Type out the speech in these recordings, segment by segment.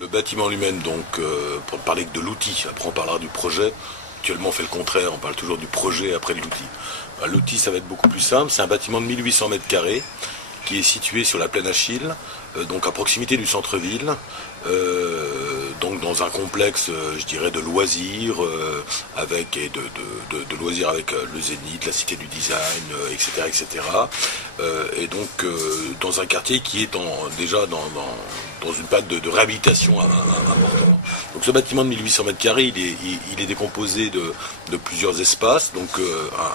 Le bâtiment lui-même, donc, pour ne parler que de l'outil, après on parlera du projet. Actuellement on fait le contraire, on parle toujours du projet après de l'outil. L'outil ça va être beaucoup plus simple, c'est un bâtiment de 1800 mètres carrés qui est situé sur la plaine Achille, donc à proximité du centre-ville, donc dans un complexe, je dirais, de loisirs, de loisirs avec le Zénith, la Cité du Design, etc., etc. Et donc dans un quartier qui est déjà dans une phase de réhabilitation importante. Donc ce bâtiment de 1800 mètres carrés, il est décomposé de plusieurs espaces, donc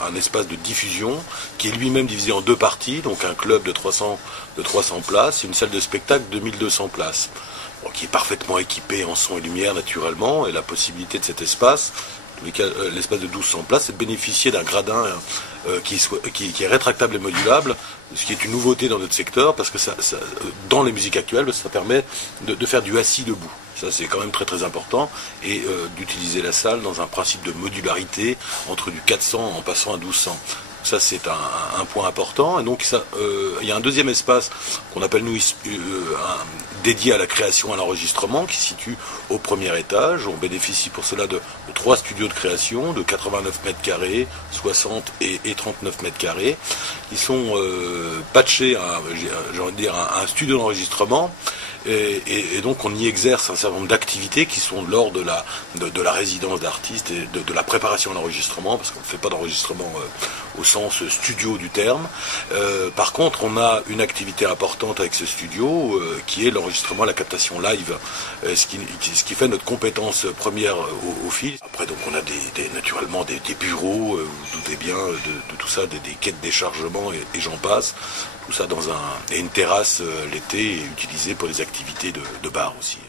un espace de diffusion qui est lui-même divisé en deux parties, donc un club de 300 places et une salle de spectacle de 1200 places, bon, qui est parfaitement équipé en son et lumière naturellement, et la possibilité de cet espace, l'espace de 1200 places, c'est de bénéficier d'un gradin qui est rétractable et modulable, ce qui est une nouveauté dans notre secteur, parce que dans les musiques actuelles, ça permet de faire du assis debout. Ça c'est quand même très très important, et d'utiliser la salle dans un principe de modularité entre du 400 en passant à 1200. Ça c'est un point important, et donc il y a un deuxième espace qu'on appelle nous dédié à la création, à l'enregistrement, qui se situe au premier étage. On bénéficie pour cela de 3 studios de création de 89 mètres carrés, 60 et 39 mètres carrés. Ils sont patchés, j'ai envie de dire, un studio d'enregistrement. Et donc on y exerce un certain nombre d'activités qui sont lors de la résidence d'artistes et de la préparation à l'enregistrement, parce qu'on ne fait pas d'enregistrement au sens studio du terme. Par contre, on a une activité importante avec ce studio qui est l'enregistrement, la captation live, ce qui fait notre compétence première au fil. Après, donc on a naturellement des bureaux, vous vous doutez bien de tout ça, des quais de déchargement et j'en passe. Tout ça et une terrasse l'été utilisée pour des activités de bar aussi.